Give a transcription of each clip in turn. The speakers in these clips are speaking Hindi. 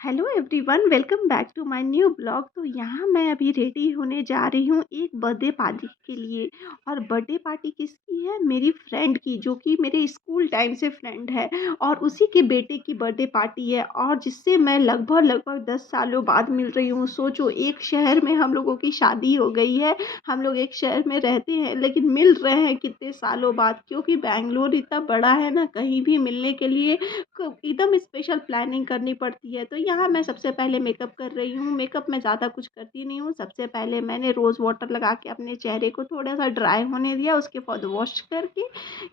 Hello everyone, welcome back to my new blog. तो यहाँ मैं अभी रेडी होने जा रही हूँ एक बर्थडे पार्टी के लिए। और बर्थडे पार्टी किसकी है? मेरी फ्रेंड की, जो कि मेरे स्कूल टाइम से फ्रेंड है। और उसी के बेटे की बर्थडे पार्टी है, और जिससे मैं लगभग लगभग 10 सालों बाद मिल रही हूँ। सोचो, एक शहर में हम लोगों की शादी हो गई है, हम लोग एक शहर में रहते हैं, लेकिन मिल रहे हैं कितने सालों बाद। क्योंकि बैंगलोर इतना बड़ा है ना, कहीं भी मिलने के लिए एकदम स्पेशल प्लानिंग करनी पड़ती है। तो यहाँ मैं सबसे पहले मेकअप कर रही हूँ। मेकअप मैं ज़्यादा कुछ करती नहीं हूँ। सबसे पहले मैंने रोज़ वाटर लगा के अपने चेहरे को थोड़ा सा ड्राई होने दिया। उसके बाद वॉश करके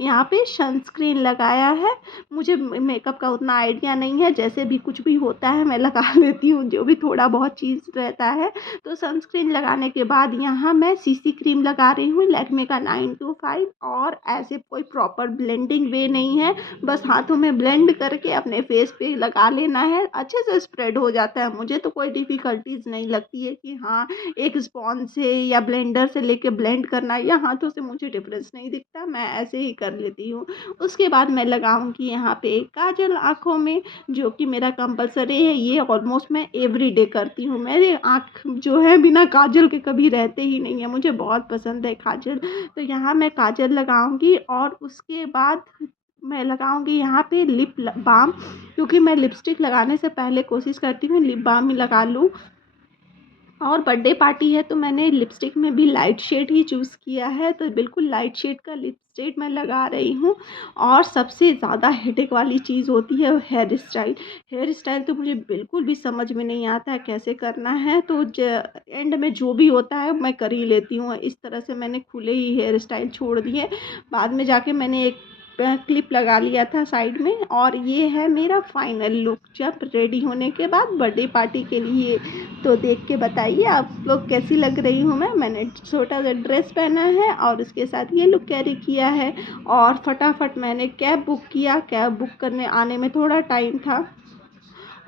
यहाँ पे सनस्क्रीन लगाया है। मुझे मेकअप का उतना आइडिया नहीं है, जैसे भी कुछ भी होता है मैं लगा लेती हूँ, जो भी थोड़ा बहुत चीज़ रहता है। तो सनस्क्रीन लगाने के बाद यहाँ मैं सीसी क्रीम लगा रही हूँ, लैक्मे का 925। और ऐसे कोई प्रॉपर ब्लेंडिंग वे नहीं है, बस हाथों में ब्लेंड करके अपने फेस पे लगा लेना है। अच्छे से स्प्रेड हो जाता है। मुझे तो कोई डिफ़िकल्टीज़ नहीं लगती है कि हाँ, एक स्पॉन्ज से या ब्लेंडर से लेके ब्लेंड करना या हाथों से मुझे डिफ़रेंस नहीं दिखता, मैं ऐसे ही कर लेती हूँ। उसके बाद मैं लगाऊँगी यहाँ पे काजल आँखों में, जो कि मेरा कंपल्सरी है। ये ऑलमोस्ट मैं एवरीडे करती हूँ। मेरे आँख जो है बिना काजल के कभी रहते ही नहीं है, मुझे बहुत पसंद है काजल। तो यहाँ मैं काजल लगाऊँगी और उसके बाद मैं लगाऊंगी यहाँ पे लिप बाम, क्योंकि मैं लिपस्टिक लगाने से पहले कोशिश करती हूँ लिप बाम ही लगा लूँ। और बर्थडे पार्टी है तो मैंने लिपस्टिक में भी लाइट शेड ही चूज़ किया है, तो बिल्कुल लाइट शेड का लिपस्टिक मैं लगा रही हूँ। और सबसे ज़्यादा हेडेक वाली चीज़ होती है हेयर स्टाइल। हेयर स्टाइल तो मुझे बिल्कुल भी समझ में नहीं आता है कैसे करना है, तो एंड में जो भी होता है मैं कर ही लेती हूँ। इस तरह से मैंने खुले ही हेयर स्टाइल छोड़ दिए। बाद में जाके मैंने एक क्लिप लगा लिया था साइड में। और ये है मेरा फाइनल लुक जब रेडी होने के बाद बर्थडे पार्टी के लिए। तो देख के बताइए आप लोग कैसी लग रही हूँ मैंने छोटा सा ड्रेस पहना है और उसके साथ ये लुक कैरी किया है। और फटाफट मैंने कैब बुक किया। कैब बुक करने आने में थोड़ा टाइम था।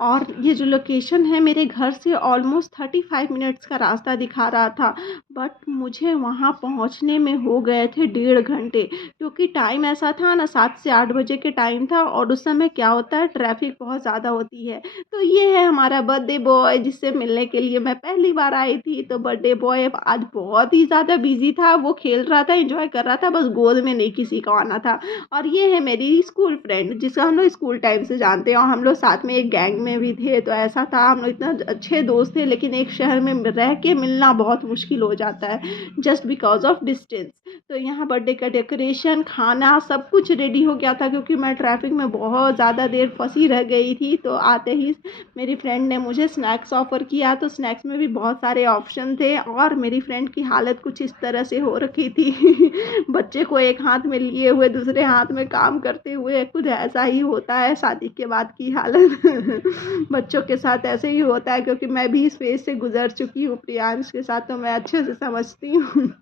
और ये जो लोकेशन है मेरे घर से ऑलमोस्ट 35 मिनट्स का रास्ता दिखा रहा था, बट मुझे वहाँ पहुँचने में हो गए थे 1.5 घंटे। क्योंकि टाइम ऐसा था ना, 7 से 8 बजे के टाइम था, और उस समय क्या होता है, ट्रैफिक बहुत ज़्यादा होती है। तो ये है हमारा बर्थडे बॉय, जिससे मिलने के लिए मैं पहली बार आई थी। तो बर्थडे बॉय आज बहुत ही ज़्यादा बिजी था, वो खेल रहा था, इंजॉय कर रहा था, बस गोद में नहीं किसी को आना था। और ये है मेरी स्कूल फ्रेंड, जिसको हम लोग स्कूल टाइम से जानते हैं, और हम लोग साथ में एक गैंग में भी थे। तो ऐसा था, हम लोग इतना अच्छे दोस्त थे, लेकिन एक शहर में रह के मिलना बहुत मुश्किल हो जाता है, जस्ट बिकॉज ऑफ डिस्टेंस। तो यहाँ बर्थडे का डेकोरेशन, खाना, सब कुछ रेडी हो गया था, क्योंकि मैं ट्रैफिक में बहुत ज़्यादा देर फंसी रह गई थी। तो आते ही मेरी फ्रेंड ने मुझे स्नैक्स ऑफ़र किया। तो स्नैक्स में भी बहुत सारे ऑप्शन थे, और मेरी फ्रेंड की हालत कुछ इस तरह से हो रखी थी बच्चे को एक हाथ में लिए हुए, दूसरे हाथ में काम करते हुए, कुछ ऐसा ही होता है शादी के बाद की हालत बच्चों के साथ ऐसे ही होता है, क्योंकि मैं भी इस फेज़ से गुजर चुकी हूँ प्रियांश के साथ, तो मैं अच्छे से समझती हूँ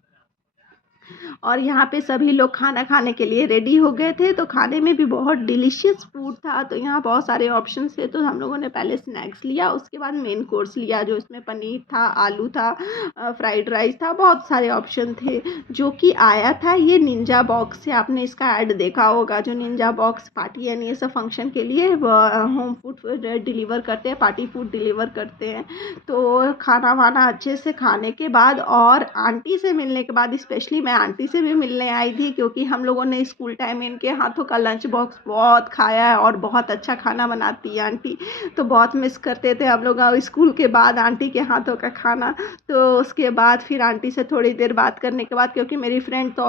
और यहाँ पे सभी लोग खाना खाने के लिए रेडी हो गए थे। तो खाने में भी बहुत डिलीशियस फूड था। तो यहाँ बहुत सारे ऑप्शंस थे, तो हम लोगों ने पहले स्नैक्स लिया, उसके बाद मेन कोर्स लिया, जो इसमें पनीर था, आलू था, फ्राइड राइस था, बहुत सारे ऑप्शन थे। जो कि आया था ये निंजा बॉक्स से, आपने इसका ऐड देखा होगा, जो निंजा बॉक्स पार्टी यानी ये सब फंक्शन के लिए होम फूड डिलीवर करते हैं, पार्टी फूड डिलीवर करते हैं। तो खाना वाना अच्छे से खाने के बाद, और आंटी से मिलने के बाद, स्पेशली मैं आंटी से भी मिलने आई थी, क्योंकि हम लोगों ने स्कूल टाइम में इनके हाथों का लंच बॉक्स बहुत खाया है, और बहुत अच्छा खाना बनाती है आंटी। तो बहुत मिस करते थे हम लोग स्कूल के बाद आंटी के हाथों का खाना। तो उसके बाद फिर आंटी से थोड़ी देर बात करने के बाद, क्योंकि मेरी फ्रेंड तो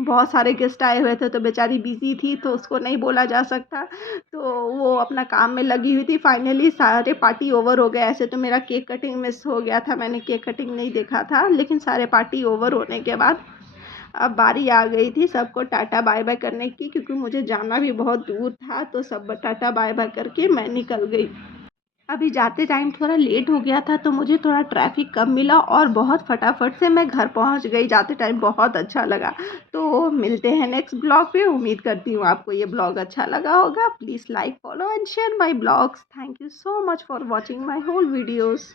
बहुत सारे गेस्ट आए हुए थे, तो बेचारी बिजी थी, तो उसको नहीं बोला जा सकता, तो वो अपना काम में लगी हुई थी। फाइनली सारे पार्टी ओवर हो गए। ऐसे तो मेरा केक कटिंग मिस हो गया था, मैंने केक कटिंग नहीं देखा था, लेकिन सारे पार्टी ओवर होने के बाद अब बारी आ गई थी सबको टाटा बाय बाय करने की, क्योंकि मुझे जाना भी बहुत दूर था। तो सब टाटा बाय बाय करके मैं निकल गई। अभी जाते टाइम थोड़ा लेट हो गया था, तो मुझे थोड़ा ट्रैफिक कम मिला, और बहुत फटाफट से मैं घर पहुंच गई। जाते टाइम बहुत अच्छा लगा। तो मिलते हैं नेक्स्ट ब्लॉग पे। उम्मीद करती हूँ आपको ये ब्लॉग अच्छा लगा होगा। Please like, follow and share my blogs. Thank you so much for watching my whole videos.